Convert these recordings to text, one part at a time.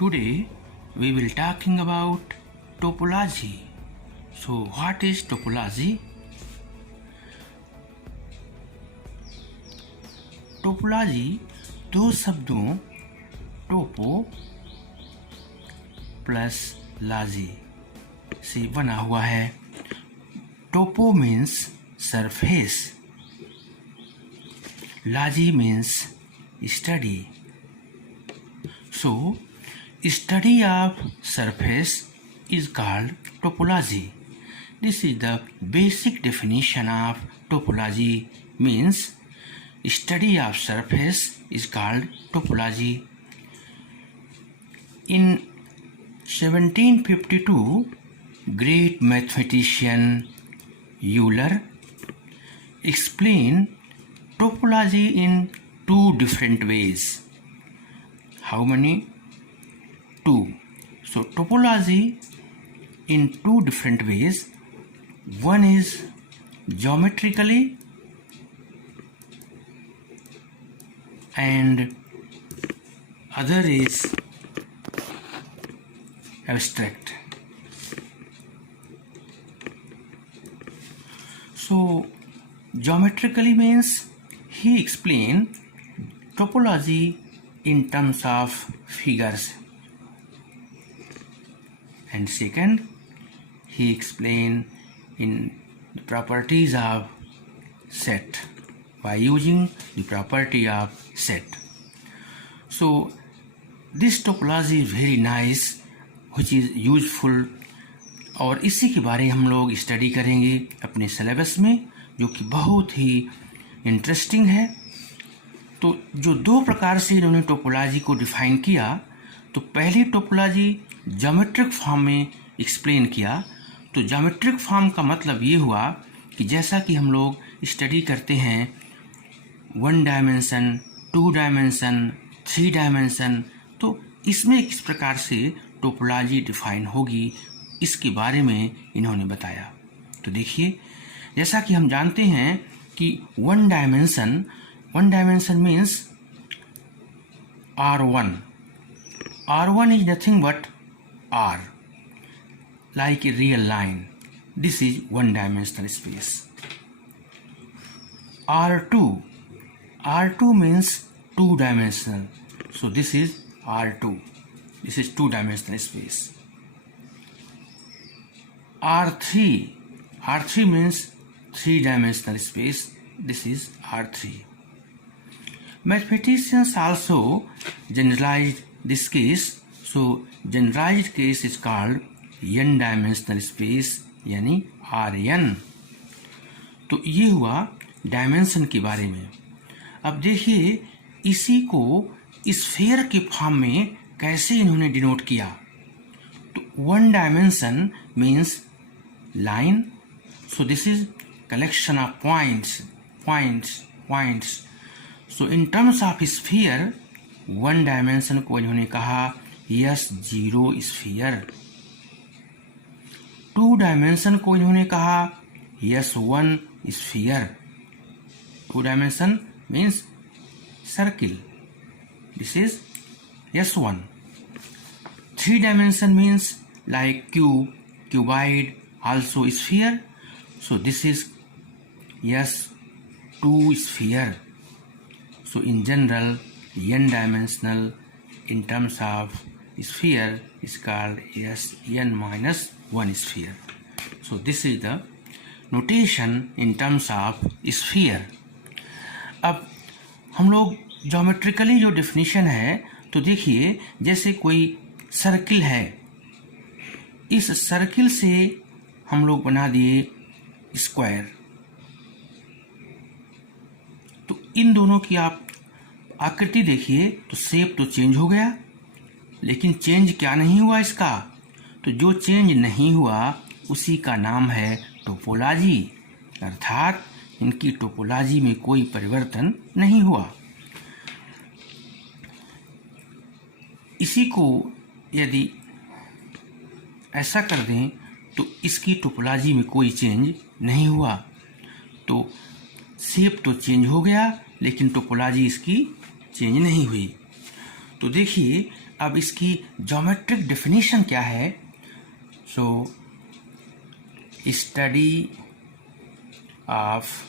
Today we will talking about topology. So what is topology? Topology दो शब्दों टोपो plus लाजी से बना हुआ है. Topo means surface, logy means study. So study of surface is called topology. This is the basic definition of topology, means study of surface is called topology. In 1752, great mathematician Euler explained topology in two different ways. How many? Two. So topology in two different ways. One is geometrically and other is abstract. So geometrically means he explained topology in terms of figures, and second, he explained in the properties of set by using the property of set. So this topology is very nice, which is useful, और इसी के बारे में हम लोग study करेंगे अपने syllabus में, जो कि बहुत ही इंटरेस्टिंग है. तो जो दो प्रकार से इन्होंने टोपोलॉजी को डिफाइन किया, तो पहली टोपोलॉजी ज्योमेट्रिक फॉर्म में एक्सप्लेन किया. तो ज्योमेट्रिक फॉर्म का मतलब ये हुआ कि जैसा कि हम लोग स्टडी करते हैं 1 डायमेंशन, 2 डायमेंशन, 3 डायमेंशन, तो इसमें किस प्रकार से टोपोलॉजी डिफाइन होगी, इसके बारे में इन्होंने बताया. तो देखिए, जैसा कि हम जानते हैं कि 1 dimension means R1. R1 is nothing but R, like a real line. This is 1 dimensional space. R2 means 2 dimensional. So this is R2. This is 2 dimensional space. R3 means 3 dimensional space. This is R3. Mathematicians also generalized this case. So generalized case is called n dimensional space, यानी Rn. तो ये हुआ dimension के बारे में. अब देखिए, इसी को स्फीयर के फॉर्म में कैसे इन्होंने डिनोट किया. तो 1 dimension means line. So this is collection of points. So in terms of sphere, 1 dimension को इन्होंने कहा S0 स्फीयर. 2 डायमेंशन को इन्होंने कहा S1 sphere. 2 dimension means circle. This is S1. 3 dimension means like cube, cuboid, also sphere. So this is S2 sphere. So in general, n dimensional in terms of sphere is called Sn minus 1 sphere. So this is the notation in terms of sphere. अब हम लोग geometrically जो definition है, तो देखिए, जैसे कोई circle है, इस सर्किल से हम लोग बना दिए स्क्वायर. तो इन दोनों की आप आकृति देखिए, तो शेप तो चेंज हो गया, लेकिन चेंज क्या नहीं हुआ इसका. तो जो चेंज नहीं हुआ उसी का नाम है टोपोलॉजी, अर्थात इनकी टोपोलॉजी में कोई परिवर्तन नहीं हुआ. इसी को यदि ऐसा कर दें तो इसकी टोपोलॉजी में कोई चेंज नहीं हुआ. तो शेप तो चेंज हो गया, लेकिन टोपोलॉजी इसकी चेंज नहीं हुई. तो देखिए, अब इसकी ज्योमेट्रिक डेफिनेशन क्या है? So study of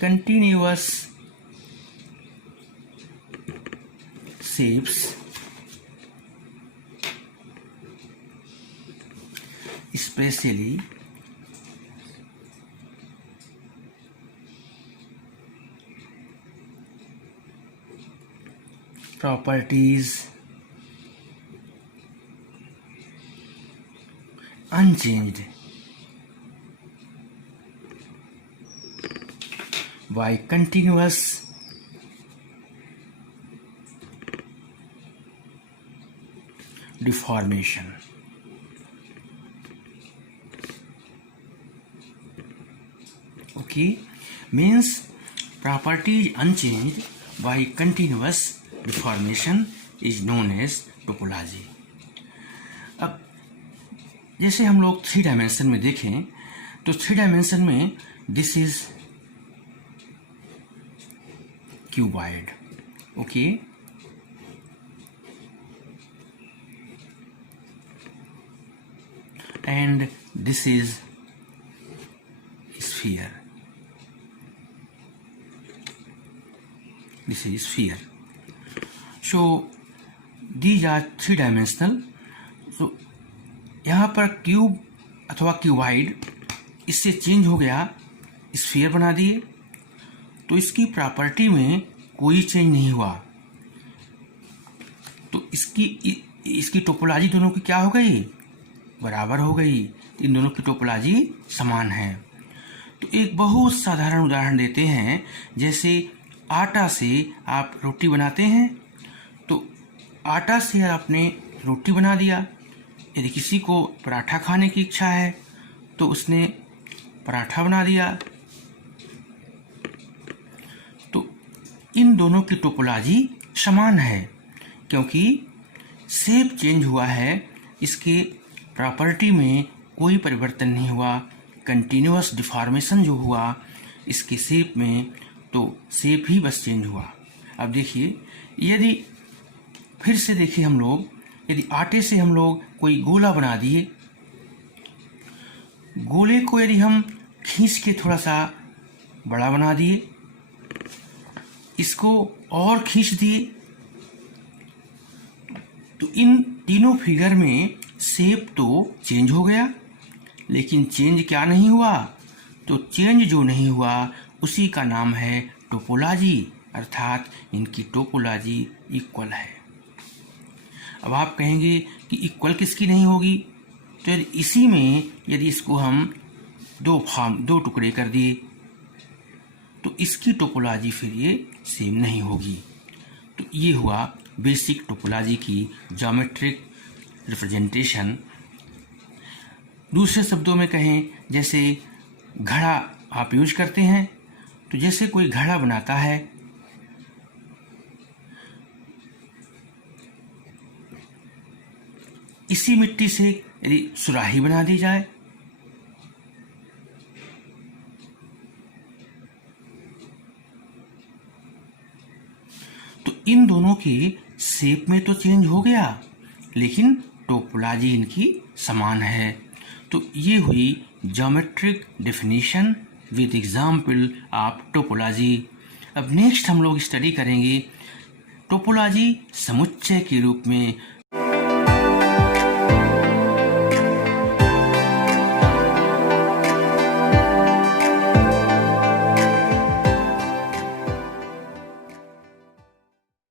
continuous shapes especially properties unchanged by continuous deformation. Okay, means property unchanged by continuous deformation is known as topology. अब जैसे हम लोग 3 डायमेंशन में देखें तो 3 डायमेंशन में this is cuboid. Okay, and this is sphere. This is sphere. So these are 3 dimensional. So यहाँ पर क्यूब अथवा क्यूबॉइड इससे चेंज हो गया, स्फीयर बना दिए, तो इसकी प्रॉपर्टी में कोई चेंज नहीं हुआ, तो इसकी टोपोलॉजी दोनों की क्या हो गई? बराबर हो गई. इन दोनों की टोपोलॉजी समान है. तो एक बहुत साधारण उदाहरण देते हैं. जैसे आटा से आप रोटी बनाते हैं, तो आटा से आपने रोटी बना दिया. यदि किसी को पराठा खाने की इच्छा है तो उसने पराठा बना दिया. तो इन दोनों की टोपोलॉजी समान है क्योंकि शेप चेंज हुआ है, इसके प्रॉपर्टी में कोई परिवर्तन नहीं हुआ. कंटिन्यूअस डिफॉर्मेशन जो हुआ इसके शेप में, तो शेप ही बस चेंज हुआ. अब देखिए, यदि फिर से देखिए हम लोग, यदि आटे से हम लोग कोई गोला बना दिए, गोले को यदि हम खींच के थोड़ा सा बड़ा बना दिए, इसको और खींच दिए, तो इन तीनों फिगर में शेप तो चेंज हो गया, लेकिन चेंज क्या नहीं हुआ? तो चेंज जो नहीं हुआ उसी का नाम है टोपोलॉजी, अर्थात इनकी टोपोलॉजी इक्वल है. अब आप कहेंगे कि इक्वल किसकी नहीं होगी? तो यदि इसी में यदि इसको हम दो टुकड़े कर दिए तो इसकी टोपोलॉजी फिर ये सेम नहीं होगी. तो ये हुआ बेसिक टोपोलॉजी की ज्योमेट्रिक रिप्रेजेंटेशन. दूसरे शब्दों में कहें, जैसे घड़ा आप यूज करते हैं, तो जैसे कोई घड़ा बनाता है, इसी मिट्टी से यदि सुराही बना दी जाए तो इन दोनों की शेप में तो चेंज हो गया, लेकिन टोपोलॉजी इनकी समान है. तो ये हुई geometric definition with example of topology. अब नेक्स्ट हम लोग स्टडी करेंगे टोपोलॉजी समुच्चय के रूप में